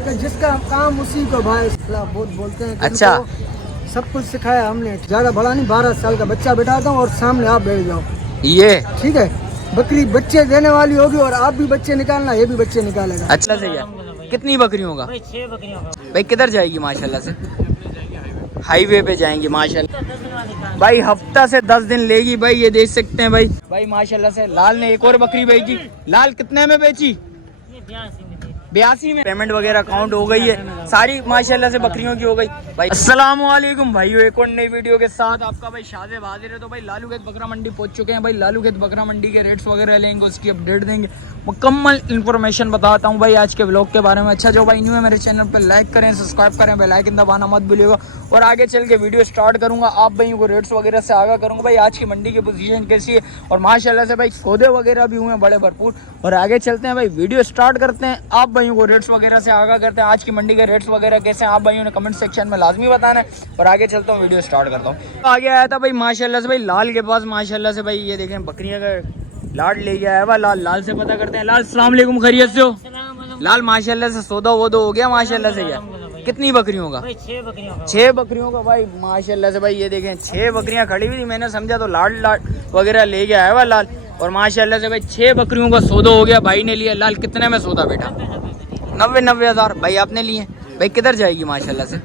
कि जिसका काम उसी को भाई खिलाफ बहुत बोलते हैं। अच्छा। सब कुछ सिखाया हमने, ज्यादा बड़ा नहीं, 12 साल का बच्चा बैठाता हूँ और सामने आप बैठ जाओ, ये ठीक है। बकरी बच्चे देने वाली होगी और आप भी बच्चे निकालना, ये भी बच्चे निकालेगा। अच्छा सही है। कितनी बकरियों का? 6 बकरियों का। भाई किधर जाएगी माशाल्लाह से? हाईवे पे जाएंगी माशाल्लाह। भाई हफ्ता से 10 दिन लेगी भाई, ये देख सकते हैं भाई। भाई माशाल्लाह से लाल ने एक और बकरी बेची। लाल कितने में बेची? 82 में। पेमेंट वगैरह काउंट हो गई है सारी माशाल्लाह से बकरियों की हो गई। भाई अस्सलाम वालेकुम भाइयों, एक और नई वीडियो के साथ आपका भाई शाज़ेब हाजिर है। तो भाई लालू खेत बकरा मंडी पहुंच चुके हैं। भाई लालू खेत बकरा मंडी के रेट्स वगैरह लेंगे, उसकी अपडेट देंगे, मुकम्मल इन्फॉर्मेशन बताता हूँ भाई आज के व्लॉग के बारे में। अच्छा जो भाई न्यू है मेरे चैनल पर लाइक करें, सब्सक्राइब करें, बेल आइकन दबाना मत भूलिएगा। और आगे चल के वीडियो स्टार्ट करूँगा, आप भाइयों को रेट्स वगैरह से आगाह करूँगा भाई आज की मंडी की पोजीशन कैसी है। और माशाल्लाह से भाई सौदे वगैरह भी हुए हैं बड़े भरपूर। और आगे चलते हैं भाई, वीडियो स्टार्ट करते हैं, आप भाइयों को रेट्स वगैरह से आगाह करते हैं आज की मंडी के रेट्स वगैरह कैसे हैं, आप भाइयों ने कमेंट सेक्शन में लाजमी बताना है। और आगे चलता हूँ, वीडियो स्टार्ट करता हूँ। आगे आया था भाई माशाल्लाह से भाई लाल के पास, माशाल्लाह से भाई ये देखें बकरियां का लाड ले गया है। लाल लाल से पता करते हैं। लाल अस्सलाम वालेकुम, खैरियत से हो? लाल माशाल्लाह से सौदा वोदा हो गया माशाल्लाह से। क्या कितनी बकरियों का? 6 बकरियों का भाई माशाल्लाह से। भाई ये देखें 6 बकरियां खड़ी हुई थी, मैंने समझा तो लाड वगैरह ले गया है लाल। और माशाल्लाह से भाई 6 बकरियों का सौदा हो गया, भाई ने लिया। लाल कितने में सौदा बेटा? 90 हज़ार भाई आपने लिए। भाई किधर जाएगी माशाल्लाह से?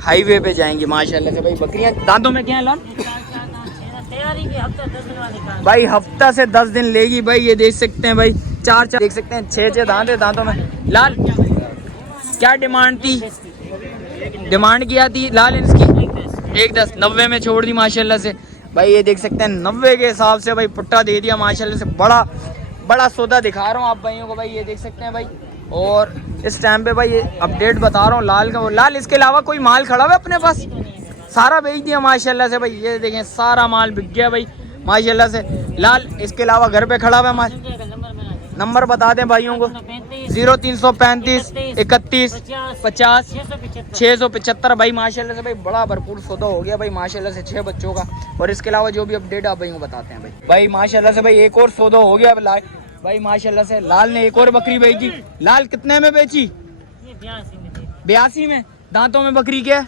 हाईवे पे जाएंगी माशाल्लाह से। भाई बकरियां दांतों में क्या है लाल? भाई हफ्ता से 10 दिन लेगी भाई, ये देख सकते हैं भाई। 4 देख सकते हैं, 6 दांत है दांतों में। लाल क्या डिमांड थी? डिमांड किया थी लाल इसकी 110, 90 में छोड़ दी माशाल्लाह से। भाई ये देख सकते हैं 90 के हिसाब से भाई पुट्टा दे दिया माशाल्लाह से। बड़ा सौदा दिखा रहा हूँ आप भाइयों को भाई, ये देख सकते हैं भाई। और इस टाइम पे भाई ये अपडेट बता रहा हूँ लाल का। लाल इसके अलावा कोई माल खड़ा हुआ अपने पास? सारा बेच दिया माशाल्लाह से भाई, ये देखें सारा माल बिक गया भाई माशाल्लाह से। लाल इसके अलावा घर पे खड़ा हुआ है माल। नंबर बता दें भाइयों को। 0335 31 50 675 भाई माशाल्लाह से। भाई बड़ा भरपूर सौदा हो गया भाई माशाल्लाह से 6 बच्चों का। और इसके अलावा जो भी अपडेट आप भाइयों को बताते हैं भाई माशाल्लाह से। भाई एक और सौदा हो गया भाई माशाल्लाह से। लाल ने एक और बकरी बेची। लाल कितने में बेची? 82 में। दांतों में बकरी क्या है?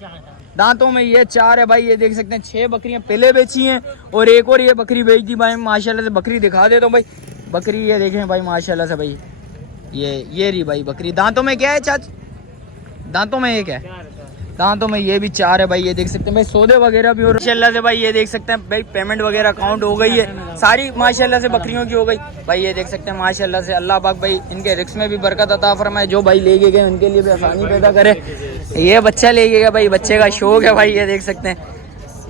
दांतों में ये 4 है भाई, ये देख सकते हैं 6 बकरियां पहले बेची हैं और एक और ये बकरी बेच दी भाई माशाल्लाह से। बकरी दिखा दे तो भाई, बकरी ये देखें भाई माशाल्लाह से। भाई ये रही भाई बकरी। दांतों में क्या है चाच? दांतों में एक है, दांतों में ये भी 4 है भाई, ये देख सकते हैं भाई। सौदे वगैरह भी और माशाल्लाह से भाई ये देख सकते हैं भाई। पेमेंट वगैरह काउंट हो गई है सारी माशाल्लाह से बकरियों की हो गई भाई, ये देख सकते हैं माशाल्लाह से। अल्लाह पाक भाई इनके रिस्क में भी बरकत अता फरमाए, जो भाई ले गए उनके लिए भी आसानी पैदा करे। ये बच्चा ले गया भाई, बच्चे का शौक है भाई, ये देख सकते हैं।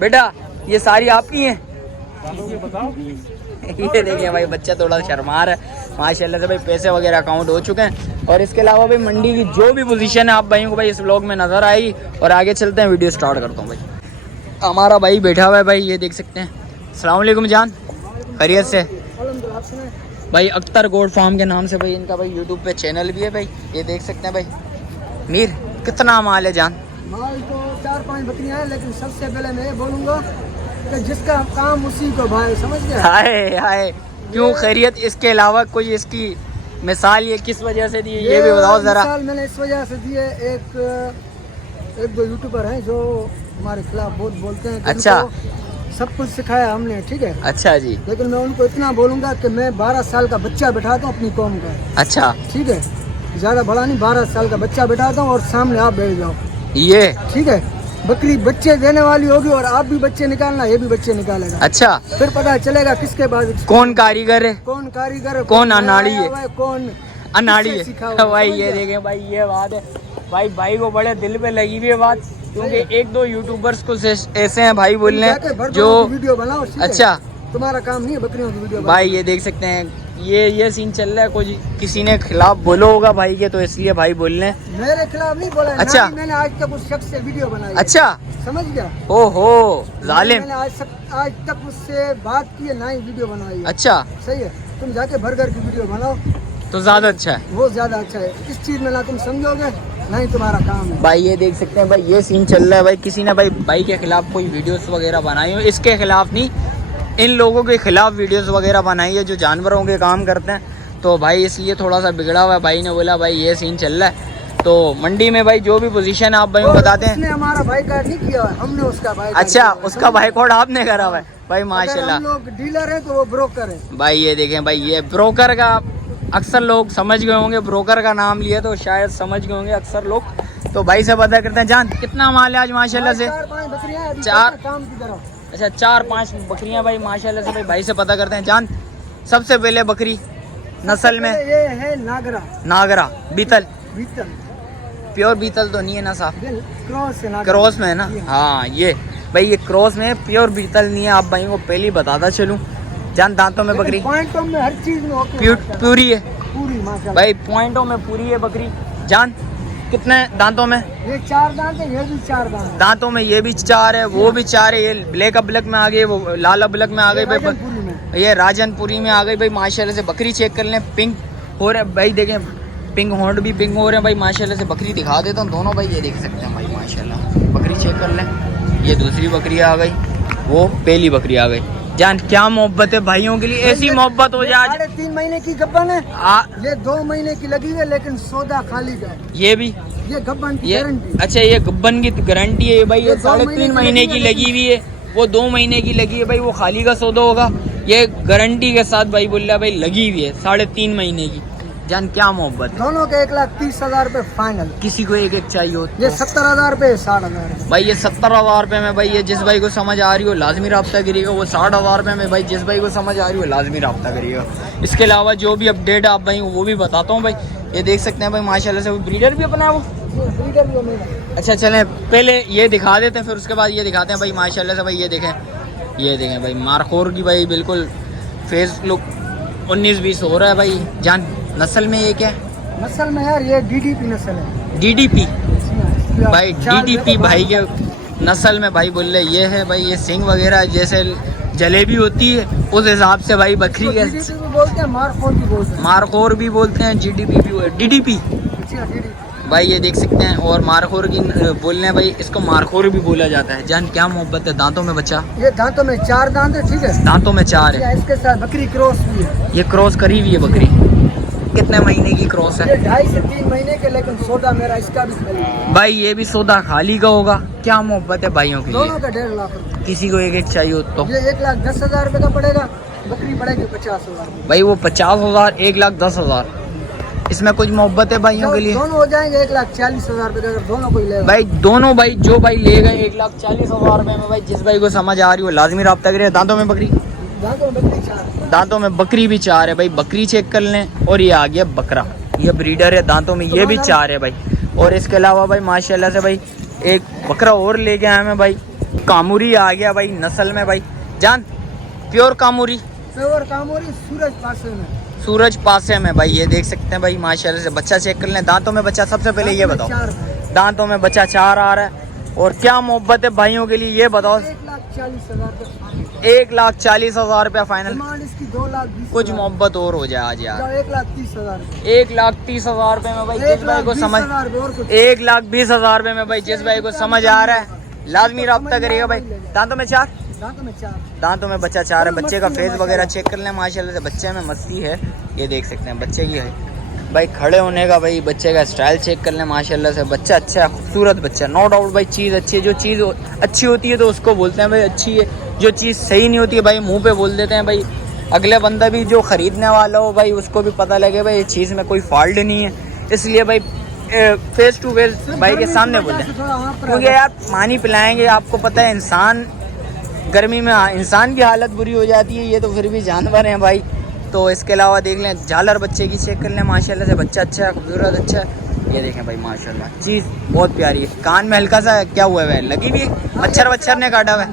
बेटा ये सारी आपकी हैं? ये देखिए भाई बच्चा थोड़ा शर्मा रहा है माशाल्लाह से। भाई पैसे वगैरह अकाउंट हो चुके हैं। और इसके अलावा भाई मंडी की जो भी पोजीशन है आप भाइयों को भाई इस व्लॉग में नजर आएगी। और आगे चलते हैं, वीडियो स्टार्ट करता हूँ भाई। हमारा भाई बैठा हुआ है भाई, ये देख सकते हैं। अस्सलाम वालेकुम जान, खैरियत से? भाई अख्तर गोड फार्म के नाम से भाई इनका भाई यूट्यूब पे चैनल भी है भाई, ये देख सकते हैं भाई। मीर कितना माल है जान? माल तो 4-5 बकरियां हैं, लेकिन सबसे पहले मैं ये बोलूँगा कि जिसका काम उसी को भाई, समझ गया? हाय क्यों खैरियत? इसके अलावा कोई इसकी मिसाल ये किस वजह से दी है ये भी बताओ जरा। मिसाल मैंने इस वजह से दी है, एक दो यूट्यूबर हैं जो हमारे खिलाफ बहुत बोलते हैं। अच्छा। सब कुछ सिखाया हमने, ठीक है। अच्छा जी। लेकिन मैं उनको इतना बोलूँगा कि मैं 12 साल का बच्चा बैठाता हूँ अपनी कौम का। अच्छा ठीक है, ज़्यादा बड़ा नहीं, 12 साल का बच्चा बैठाता हूँ और सामने आप बैठ जाओ, ये ठीक है। बकरी बच्चे देने वाली होगी और आप भी बच्चे निकालना, ये भी बच्चे निकालेगा। अच्छा, फिर पता चलेगा किसके बाद कौन कारीगर है, कौन कारीगर है, कौन अनाड़ी है, कौन अनाड़ी है भाई। ये देखें भाई, ये बात है भाई को बड़े दिल पे लगी हुई है बात, क्योंकि 1-2 यूट्यूबर्स को ऐसे हैं भाई बोलने जो वीडियो बनाओ। अच्छा, तुम्हारा काम नहीं है बकरियों की वीडियो भाई ये देख सकते हैं, ये सीन चल रहा है। कोई किसी ने खिलाफ बोलो होगा भाई के, तो इसलिए भाई बोल रहे हैं। मेरे खिलाफ नहीं बोला। अच्छा, मैंने आज तक उस शख्स से वीडियो बनाई। अच्छा, समझ गया? ओहो जालिम। मैंने आज तक उससे बात की है, ना ही वीडियो बनाई है। अच्छा, सही है। तुम जाके बर्गर की वीडियो बनाओ तो ज्यादा अच्छा है, वो ज्यादा अच्छा है। इस चीज में ना तुम समझोगे ना ही तुम्हारा काम है। भाई ये देख सकते हैं भाई, ये सीन चल रहा है भाई। किसी ने भाई के खिलाफ कोई वीडियोस वगैरह बनाई हो, इसके खिलाफ नहीं, इन लोगों के खिलाफ वीडियोस वगैरह बनाई है जो जानवरों के काम करते हैं। तो भाई इसलिए थोड़ा सा बिगड़ा हुआ है। भाई ने बोला भाई ये सीन चल रहा है, तो मंडी में भाई जो भी पोजीशन आप भाई को बताते हैं। उसने हमारा बाइकआउट नहीं किया, हमने उसका बाइकआउट अच्छा, किया। उसका बाइकआउट आपने करा हुआ है भाई, अगर माशाल्लाह। हम लोग डीलर है तो वो ब्रोकर है। भाई ये देखें भाई, ये ब्रोकर का अक्सर लोग समझ गए होंगे, ब्रोकर का नाम लिया तो शायद समझ गए होंगे अक्सर लोग। तो भाई से पता करते हैं। जान कितना माल है आज माशाल्लाह से? 4-5 बकरियां अभी चार- काम की तरफ। अच्छा 4-5 बकरियां भाई माशाल्लाह से। भाई से पता करते हैं। जान सबसे पहले बकरी नस्ल में ये है नागरा नागरा बीतल, बीतल, प्योर बीतल तो नहीं है ना साहब, क्रॉस है नागरा। क्रॉस में है ना? हाँ ये भाई ये क्रॉस में, प्योर बीतल नहीं है। आप भाई को पहले ही बताता चलूं। जान दांतों में बकरी पॉइंटों में हर चीज में ओके पूरी है पूरी माशाल्लाह। भाई, पॉइंटों में पूरी है बकरी। जान कितने दांतों में? ये 4 दांत है, ये भी 4 दांत है। दांतों में ये भी 4 है, वो भी 4 है। ये ब्लैक अब्लक में आ गई, वो लाल अब्लक में आ गई भाई। राजनपुरी में। ये राजनपुरी में आ गई भाई माशाल्लाह से। बकरी चेक कर लें, पिंक हो रहे भाई, देखें पिंक होंड भी पिंक हो रहे हैं भाई माशाल्लाह से। बकरी दिखा देता हूँ दोनों भाई, ये देख सकते हैं भाई माशाल्लाह। बकरी चेक कर लें, ये दूसरी बकरी आ गई, वो पहली बकरी आ गई। जान क्या मोहब्बत है भाइयों के लिए, ऐसी मोहब्बत हो जाए। 3.5 महीने की गब्बन है, ये 2 महीने की लगी है, लेकिन सौदा खाली का है। ये भी ये गब्बन की ये गारंटी। अच्छा, ये गब्बन की गारंटी है भाई। ये ये 2 3.5 महीने की लगी हुई है, वो 2 महीने की लगी है भाई। वो खाली का सौदा होगा, ये गारंटी के साथ भाई बोल रहा भाई लगी हुई है 3.5 महीने की। जान क्या मोहब्बत है। दोनों के 1,30,000 रुपए फाइनल। किसी को एक एक चाहिए हो ये 70,000 रुपए, 60,000 भाई। ये 70,000 रुपए में भाई, ये जिस भाई को समझ आ रही हो लाजमी रब्ता करिएगा। वो 60,000 रुपए में भाई, जिस भाई को समझ आ रही हो लाजमी रब्ता करिएगा। इसके अलावा जो भी अपडेट आप भाई वो भी बताता हूँ भाई। ये देख सकते हैं भाई माशाल्लाह से। वो ब्रीडर भी अपना है वो। ब्रीडर भी है मेरा। अच्छा चलें, पहले ये दिखा देते हैं, फिर उसके बाद ये दिखाते हैं भाई माशाल्लाह से। भाई ये देखें भाई मारखोर की भाई बिल्कुल फेस लुक 19-20 हो रहा है भाई। जान नस्ल में ये क्या है? नस्ल में यार ये डीडीपी नस्ल है। डीडीपी भाई, चार डीडीपी देखो भाई के नस्ल में भाई बोल रहे ये है भाई। ये सिंग वगैरह जैसे जलेबी होती है उस हिसाब से भाई बकरी के डीडीपी भी बोलते हैं, मारखोर भी बोलते हैं। मारखोर भी बोलते हैं, जीडीपी भी, डीडीपी अच्छा, DDP। भाई ये देख सकते हैं। और मारखोर की बोलने भाई, इसको मारखोर भी बोला जाता है। जान क्या मोहब्बत है। दांतों में बच्चा, ये दांतों में 4 दांत है, ठीक है। दांतों में 4 है। इसके साथ बकरी क्रॉस भी है। ये क्रॉस करी हुई है बकरी। कितने महीने की क्रॉस ये है 2.5 से 3 महीने के, लेकिन सौदा मेरा इसका भी खाली है। भाई? ये भी सौदा खाली का होगा। क्या मोहब्बत है भाइयों के दोनों लिए। का 1.5 लाख रुपए। किसी को एक एक चाहिए हो तो ये 1,10,000 रुपए का पड़ेगा, बकरी पड़ेगी 50,000। भाई वो 50,000, 1,10,000। इसमें कुछ मोहब्बत है भाइयों के लिए। दोनों हो जाएंगे 1,40,000 रुपए का, अगर दोनों कोई लेगा। भाई दोनों भाई जो भाई ले गए 1,40,000 रुपए में भाई, जिस भाई को समझ आ रही हो लाजमी रब्ता करिए। दांतों में बकरी, दांतों में बकरी 4 है। दांतों में बकरी भी 4 है भाई। बकरी चेक कर लें। और ये आ गया बकरा, ये ब्रीडर है। दांतों में ये भी 4 है भाई। और इसके अलावा भाई माशाल्लाह से भाई एक बकरा और लेके आए हैं भाई। कामूरी आ गया भाई नस्ल में भाई। जान प्योर कामूरी, प्योर कामोरी, सूरज पासे में। सूरज पासे में भाई। ये देख सकते हैं भाई माशाल्लाह से। बच्चा चेक कर लें। दांतों में बच्चा, सबसे पहले ये बताओ, 4 है। दांतों में बच्चा 4 आ रहा है। और क्या मोहब्बत है भाइयों के लिए, ये बताओ। 1,40,000 रुपए फाइनल। 1,40,000 रुपया फाइनल। डिमांड इसकी 2,20,000। कुछ मोहब्बत और हो जाए आज यार। 1,30,000 रुपए। 1,30,000 रुपए में भाई जिस भाई को समझ, 1,20,000 रुपए और कुछ। 1,20,000 रुपए में भाई जिस भाई को समझ आ रहा है लाजमी रब्ता करिएगा भाई। दांतों में 4, दांतों में 4। दांतों में बच्चा 4 है। बच्चे का फेस वगैरह चेक कर लें माशाल्लाह से। बच्चे में मस्ती है, ये देख सकते हैं बच्चे की है भाई। खड़े होने का भाई बच्चे का स्टाइल चेक कर लें माशाल्लाह से। बच्चा अच्छा है, खूबसूरत बच्चा, नो डाउट भाई। चीज़ अच्छी है, जो चीज़ अच्छी होती है तो उसको बोलते हैं भाई अच्छी है। जो चीज़ सही नहीं होती है भाई मुंह पे बोल देते हैं भाई। अगले बंदा भी जो खरीदने वाला हो भाई उसको भी पता लगे भाई ये चीज़ में कोई फॉल्ट नहीं है। इसलिए भाई फेस टू फेस भाई के सामने बोले, क्योंकि यार पानी पिलाएंगे। आपको पता है इंसान गर्मी में इंसान की हालत बुरी हो जाती है, ये तो फिर भी जानवर हैं भाई। तो इसके अलावा देख लें झालर बच्चे की चेक कर लें माशाल्लाह से। बच्चा अच्छा है, खूबसूरत अच्छा है। ये देखें भाई माशाल्लाह, चीज़ बहुत प्यारी है। कान में हल्का सा क्या हुआ है, लगी भी है, मच्छर ने काटा हुआ है।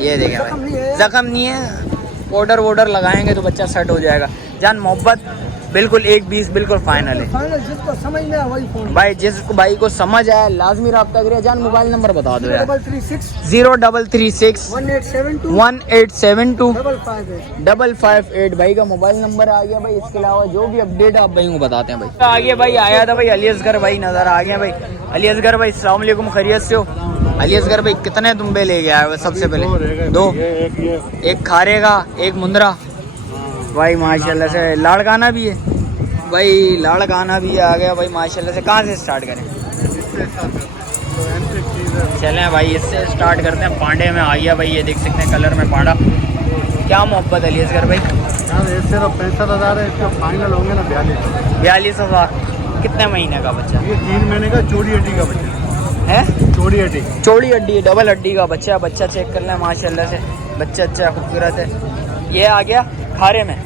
ये देखें भाई, जख्म नहीं है। पाउडर वोडर लगाएंगे तो बच्चा सेट हो जाएगा। जान मोहब्बत बिल्कुल 1,20 बिल्कुल फाइनल है फाइनल। जिसको समझ में आए वही फोन। भाई। जिस भाई को समझ आया लाजमी रब्ता करिए। जान मोबाइल नंबर बता दो यार। 336 0336 1872 1872 558। 558 भाई का मोबाइल नंबर आ गया भाई। इसके अलावा जो भी अपडेट आप भाई को बताते हैं भाई। आगे भाई आया था भाई अली असगर भाई नजर आ गया भाई। अली असगर भाई अस्सलाम वालेकुम, खैरियत से हो? अली असगर भाई कितने दुम्बे ले गया है सबसे पहले? 2, एक खारे का, एक मुंदरा भाई माशाल्लाह से। लाड़काना भी है, भाई लाड़काना भी आ गया भाई माशाल्लाह से। कहाँ से स्टार्ट करें? चलें भाई इससे स्टार्ट करते हैं। पांडे में आ गया भाई, ये देख सकते हैं कलर में पांडा। क्या मोहब्बत है अलीअसगर भाई? सिर्फ 65,000 है, इसके फाइनल होंगे ना 42,000। कितने महीने का बच्चा? ये 3 महीने का चौड़ी हड्डी का बच्चा है। चौड़ी हड्डी चौड़ी हड्डी डबल हड्डी का बच्चा। बच्चा चेक कर लें माशाल्लाह से, बच्चा अच्छा खूबसूरत है। ये आ गया खारे में,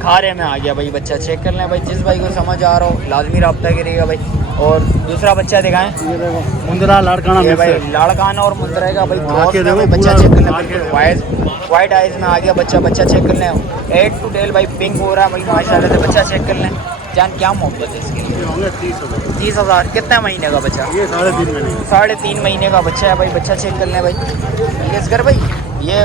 खारे में आ गया भाई बच्चा। चेक कर लें भाई, जिस भाई को समझ आ रहा हो लाजमी रब्ता करिएगा भाई। और दूसरा बच्चा दिखाएं, ये देखो मुंदरा लाड़काना ये भाई लाड़काना और मुंदरा का भाई क्रॉस में भाई बच्चा चेक कर लें। वाइट आइज में आ गया बच्चा। बच्चा चेक कर लें, हेड टू टेल भाई पिंक हो रहा है भाई माशाल्लाह से। बच्चा चेक कर लें। जान क्या मोहब्बत है इसके लिए? होंगे 30,000। 30,000। कितने महीने का बच्चा? ये 3.5 महीने 3.5 महीने का बच्चा है भाई। बच्चा चेक कर लें भाई। अलीअसगर भाई ये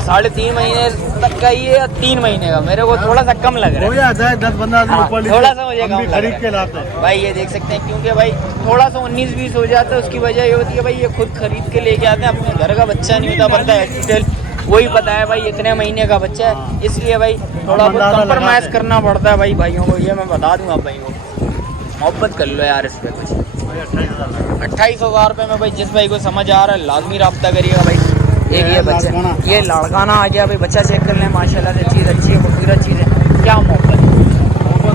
3.5 महीने तक का, ये 3 महीने का मेरे को थोड़ा सा कम लग रहा हो है। जाता है 10-15 दिन हाँ, ऊपर थोड़ा सा मुझे हम कम भी लग खरीद रहा के है लाते हैं भाई। ये देख सकते हैं क्योंकि भाई थोड़ा सा 19-20 हो जाता है। उसकी वजह ये होती है भाई ये खुद खरीद के लेके आते हैं। अपने घर का बच्चा नहीं होता, बनता है डिटेल वही पता है भाई इतने महीने का बच्चा है, इसलिए भाई थोड़ा बहुत कंप्रोमाइज करना पड़ता है भाई भाइयों को। ये मैं बता दूंगा भाई को, मोहब्बत कर लो यार इस पे कुछ। 28,000 रुपये में भाई जिस भाई को समझ आ रहा है लाजमी रब्ता करिएगा भाई। एक ये बच्चा, ये लाड़काना आ गया भाई। बच्चा चेक कर लें माशाल्लाह से, चीज़ अच्छी है, खूबसूरत चीज़ है। क्या मोहब्बत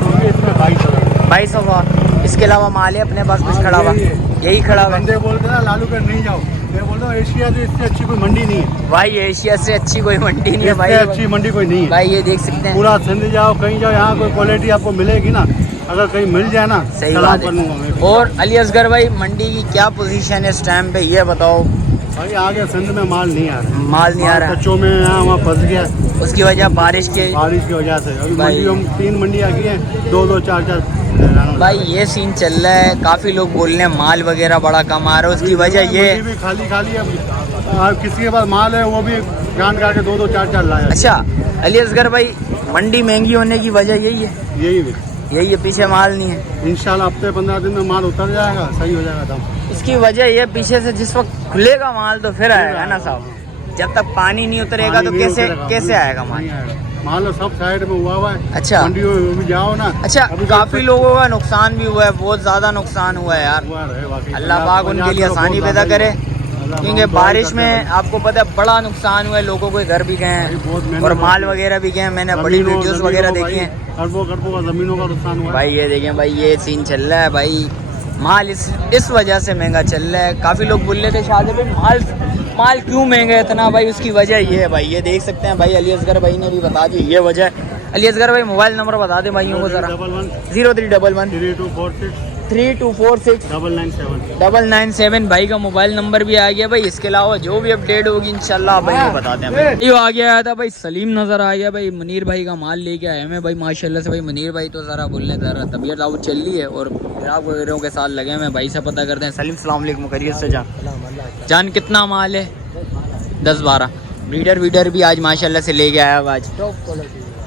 होगी इसमें 22,000। 22,000। इसके अलावा माल है अपने पास कुछ खड़ा हुआ? यही खड़ा हुआ है। बंदे बोलते हैं लालू का नहीं जाओ, मैं बोल रहा हूँ एशिया से इससे अच्छी कोई मंडी नहीं है भाई। एशिया से अच्छी कोई मंडी नहीं है भाई। अच्छी मंडी कोई नहीं है भाई ये देख सकते हैं पूरा सिंध जाओ कहीं जाओ, यहाँ कोई क्वालिटी आपको मिलेगी ना। अगर कहीं मिल जाए ना सही सलाम बात कर लूंगा मैं। है। और अलीअसगर भाई मंडी की क्या पोजीशन है इस टाइम पे ये बताओ? भाई आगे सिंध में माल नहीं आ रहा, माल नहीं आ रहा, कच्चों में यहाँ वहाँ फंस गया उसकी वजह बारिश की वजह से। अभी भाई। मंडी हम 3 मंडी आ गई है, 2-2, 4-4 भाई ये सीन चल रहा है। काफी लोग बोल रहे हैं माल वगैरह बड़ा कम आ रहा है, उसकी वजह ये भी खाली खाली अब किसी के पास माल है वो भी जान करके 2-2, 4-4 लाया। अच्छा अलीअसगर भाई मंडी महंगी होने की वजह यही है? यही है, पीछे माल नहीं है। इंशाल्लाह हफ्ते 15 दिन में माल उतर जाएगा, सही हो जाएगा दाम। इसकी वजह ये पीछे से जिस वक्त खुलेगा माल तो फिर आएगा ना साहब। जब तक पानी नहीं उतरेगा तो कैसे आएगा माल? माल सब साइड में हुआ है। अच्छा मंडियों में भी जाओ ना। अच्छा काफी लोगों का नुकसान भी हुआ है, बहुत ज्यादा नुकसान हुआ है यार। अल्लाह पाक उनके लिए आसानी पैदा करे, क्योंकि बारिश में आपको पता है बड़ा नुकसान हुआ है। लोगों के घर भी गए हैं और माल वगैरह भी गए हैं। मैंने बड़ी वीडियोस वगैरह देखी हैं। अरबों का जमीनों का नुकसान हुआ भाई। ये देखें भाई ये सीन चल रहा है भाई। माल इस वजह से महंगा चल रहा है। काफ़ी लोग बोल रहे थे शादी पे माल क्यों महंगा है इतना भाई? उसकी वजह ये है भाई, ये देख सकते हैं भाई। अलीअसगर भाई ने भी बता दी ये वजह है। अलीअसगर भाई मोबाइल नंबर बता दें भाइयों को ज़रा। 0311 3246 997 भाई का मोबाइल नंबर भी आ गया भाई। इसके अलावा जो भी अपडेट होगी इंशाल्लाह भाई को बता दें। ये आ गया था भाई सलीम नज़र आ गया भाई। मुनीर भाई का माल लेके आए हैं भाई माशाल्लाह से भाई। मुनीर भाई तो ज़रा बोलने ज़रा तबीयत आउट चल रही है और ग्राहक वगैरह के साथ लगे हैं। भाई से पता करते हैं। सलीम सलाम अलैकुम, खैरियत से जान कितना माल है? 10-12 ब्रीडर भी आज माशाल्लाह से लेके आया आज।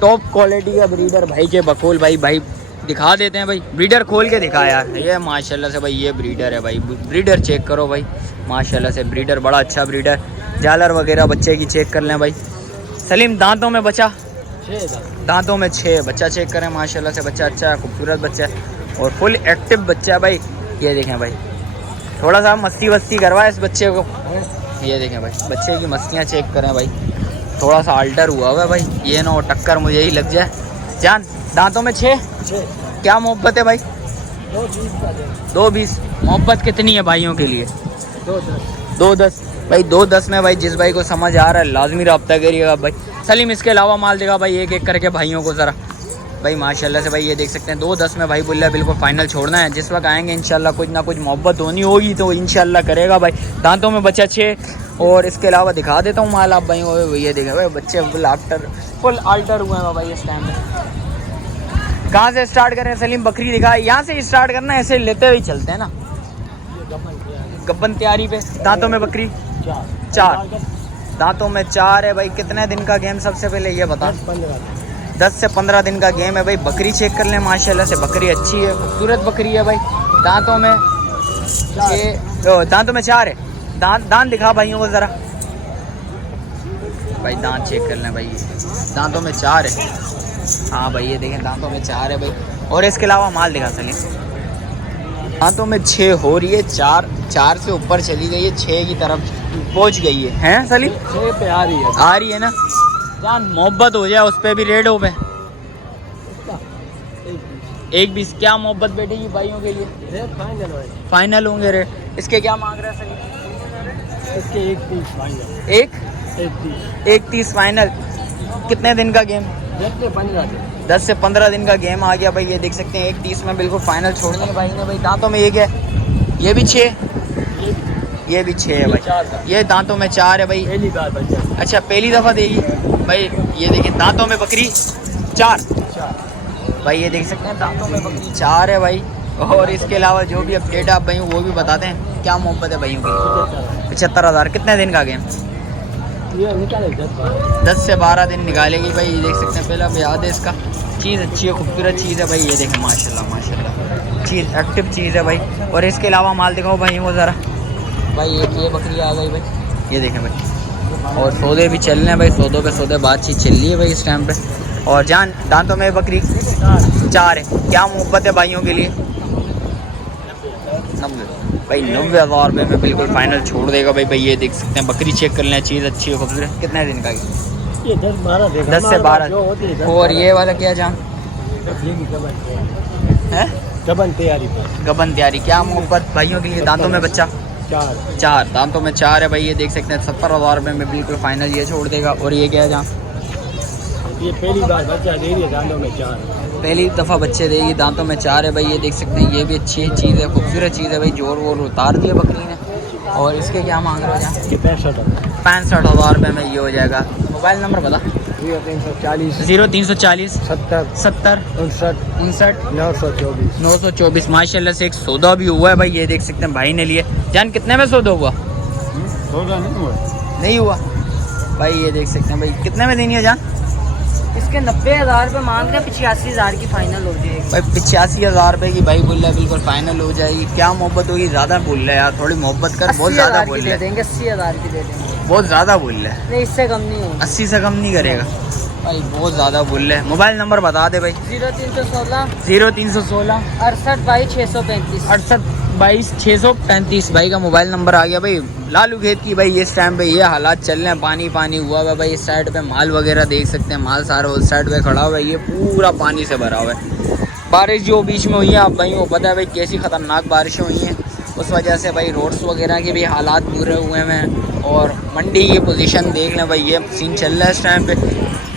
टॉप क्वालिटी का ब्रीडर भाई के बकोल भाई दिखा देते हैं भाई। ब्रीडर खोल के दिखा यार। ये माशाल्लाह से भाई ये ब्रीडर है भाई। ब्रीडर चेक करो भाई माशाल्लाह से। ब्रीडर बड़ा अच्छा ब्रीडर। जालर वगैरह बच्चे की चेक कर लें भाई। सलीम दांतों में बचा दांतों में 6 बच्चा चेक करें माशाल्लाह से। बच्चा अच्छा है, खूबसूरत बच्चा है और फुल एक्टिव बच्चा है भाई। ये देखें भाई, थोड़ा सा मस्ती वस्ती करवाए इस बच्चे को। ये देखें भाई बच्चे की मस्तियाँ चेक करें भाई। थोड़ा सा अल्टर हुआ है भाई, ये ना हो टक्कर मुझे ही लग जाए। जान दांतों में 6 क्या मोहब्बत है भाई? 220। मोहब्बत कितनी है भाइयों के लिए? 210 भाई। 210 में भाई जिस भाई को समझ आ रहा है लाजमी रब्ता करिएगा भाई। सलीम इसके अलावा माल देगा भाई एक एक करके भाइयों को ज़रा भाई माशाल्लाह से भाई। ये देख सकते हैं 210 में भाई बोल रहा है बिल्कुल फाइनल छोड़ना है। जिस वक्त आएंगे इंशाल्लाह कुछ ना कुछ मोहब्बत होनी होगी तो इंशाल्लाह करेगा भाई। दांतों में बच्चा 6 और इसके अलावा दिखा देता हूँ माल आप भाई को। ये देखें भाई बच्चे फुल अल्टर हुए हैं भाई इस टाइम में। कहाँ से स्टार्ट करें सलीम? बकरी दिखा, यहाँ से स्टार्ट करना है, ऐसे लेते हुए चलते हैं ना। गब्बन तैयारी पे। दांतों में बकरी 4 दांतों में 4 है भाई। कितने दिन का गेम सबसे पहले ये बता? 10 से 15 दिन का गेम है भाई। बकरी चेक कर लें माशाल्लाह से। बकरी अच्छी है, खूबसूरत बकरी है भाई। दांतों में 4 है। दांत दिखा भाइयों को ज़रा भाई। दांत चेक कर लें भाई। दांतों में 4 है। हाँ भाई ये देखें दांतों में 4 है भाई। और इसके अलावा माल दिखा सलीम। दांतों में 6 हो रही है, 4 से ऊपर चली गई है, 6 की तरफ पहुंच गई है, हैं सलीम? 6 पे आ रही है ना जान, मोहब्बत हो जाए उस पर भी रेड हो पे एक भी क्या मोहब्बत बैठेगी भाइयों के लिए? फाइनल होंगे रेट। इसके क्या मांग रहे हैं सलीम? इसके 1.30 फाइनल। 1.30 फाइनल। कितने दिन का गेम? 10 से 15 दिन का गेम आ गया भाई। ये देख सकते हैं 1.30 में बिल्कुल फाइनल छोड़ने भाई ने। भाई दांतों में 1 है, ये भी 6, ये भी 6 है भाई। ये दांतों में 4 है भाई। अच्छा पहली दफ़ा देगी भाई। ये देखिए दांतों में बकरी 4 भाई। ये देख सकते हैं दांतों में बकरी 4 है भाई। और इसके अलावा जो भी अपडेट आप भाई वो भी बताते हैं। क्या मोहब्बत है भाइयों की? 75,000। कितने दिन का गेम? 10 से 12 दिन निकालेगी भाई। ये देख सकते हैं पहला याद है इसका। चीज़ अच्छी है, खूबसूरत चीज़ है भाई। ये देखें माशाल्लाह माशाल्लाह, चीज़ एक्टिव चीज़ है भाई। और इसके अलावा माल दिखाओ भाई वो ज़रा। भाई ये बकरी आ गई भाई, ये देखें भाई। और सौदे भी चल रहे हैं भाई, सौदों पे सौदे बातचीत चल रही है भाई इस टाइम पे। और जान दांतों में बकरी 4 है। क्या मोहब्बत है भाइयों के लिए? 90 भाई। 90,000 रुपये में बिल्कुल फाइनल छोड़ देगा भाई। भाई ये देख सकते हैं बकरी चेक कर लें, चीज़ अच्छी है, खूबसूरत। कितने दिन का ये? 10 से 12। और ये वाला क्या जान है? गबन तैयारी। क्या मोहब्बत भाइयों के लिए? दांतों में बच्चा 4 दांतों में 4 है भाई। ये देख सकते हैं 70,000 रुपये में बिल्कुल फाइनल ये छोड़ देगा। और ये क्या है जान? ये पहली बार बच्चा दे रही है, दांतों में 4। पहली दफ़ा बच्चे देगी, दांतों में 4 है भाई। ये देख सकते हैं ये भी अच्छी चीज़ है, खूबसूरत चीज़ है भाई। जोर वोर उतार दिया बकरी ने। और इसके क्या मांग रहे हो जान? 65,000 रुपये में ये हो जाएगा। मोबाइल नंबर बता। 0340 70 59 924। माशाल्लाह से एक सौदा भी हुआ है भाई। ये देख सकते हैं भाई ने लिए। जान कितने में सौदा हुआ? नहीं हुआ भाई। ये देख सकते हैं भाई कितने में देनी है जान? इसके 90,000 रुपये मांग रहे हैं, 85,000 की फाइनल हो जाएगी भाई। 85,000 रुपये की भाई बोल रहा है बिल्कुल फाइनल हो जाएगी। क्या मोहब्बत होगी? ज़्यादा बोल रहा है यार, थोड़ी मोहब्बत कर। बहुत ज़्यादा बोल रहा है। 80,000 की दे देंगे। बहुत ज़्यादा बोल रहा है। नहीं इससे कम नहीं होगा। 80 से कम नहीं करेगा भाई, बहुत ज़्यादा बोल रहे हैं। मोबाइल नंबर बता दे भाई। 0316 68 22 635 भाई का मोबाइल नंबर आ गया भाई। लालू खेत की भाई इस टाइम पे ये हालात चल रहे हैं, पानी पानी हुआ हुआ भाई। इस साइड पे माल वगैरह देख सकते हैं, माल सारा उस साइड पे खड़ा हुआ है, ये पूरा पानी से भरा हुआ है। बारिश जो बीच में हुई है आप भाई को पता है भाई कैसी ख़तरनाक बारिशें हुई हैं। उस वजह से भाई रोड्स वगैरह के भी हालात बुरे हुए हैं। और मंडी की पोजीशन देख लें भाई, ये सीन चल रहा है इस टाइम पे।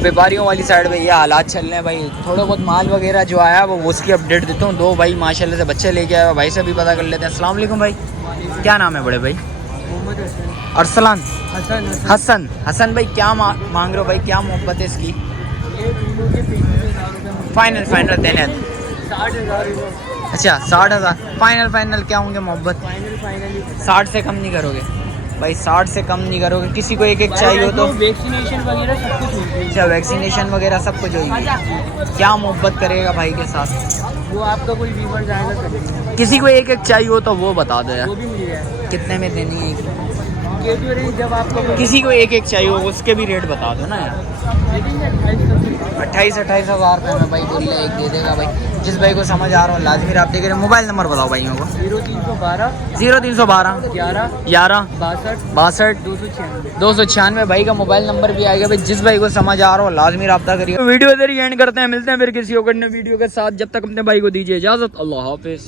व्यापारियों वाली साइड पे ये हालात चल रहे हैं भाई। थोड़ा बहुत माल वगैरह जो आया वो उसकी अपडेट देता हूँ। 2 भाई माशाल्लाह से बच्चे लेके आए, भाई से भी पता कर लेते हैं। अस्सलाम वालेकुम भाई, क्या नाम है बड़े भाई? अरसलान हसन भाई। क्या मांग रहे हो भाई? क्या मोहब्बत है इसकी? फाइनल देने। 60,000। अच्छा 60,000 फाइनल क्या होंगे मोहब्बत? 60 से कम नहीं करोगे भाई? 60 से कम नहीं करोगे? किसी को एक चाहिए हो तो? वैक्सीनेशन वगैरह सब कुछ होती है। अच्छा वैक्सीनेशन वगैरह सब कुछ होगी। क्या मोहब्बत करेगा भाई के साथ? वो आपका कोई व्यूवर जाएगा कभी। किसी को एक चाहिए हो तो वो बता दो यार। वो भी मिल जाएगा। कितने में देनी है? जब आपको किसी को एक चाहिए हो उसके भी रेट बता दो ना यार। 28,000 रुपये में भाई बोल रहे एक दे देगा भाई। जिस भाई को समझ आ रहा हो लाजमी रब्ते करें। मोबाइल नंबर बताओ भाइयों को। 0312 11 62 296 भाई का मोबाइल नंबर भी आएगा भाई। जिस भाई को समझ आ रहा हो लाजमी रब्ता करिए। वीडियो इधर ही एंड करते हैं, मिलते हैं फिर किसी और वीडियो के साथ। जब तक अपने भाई को दीजिए इजाज़त। अल्लाह हाफिज़।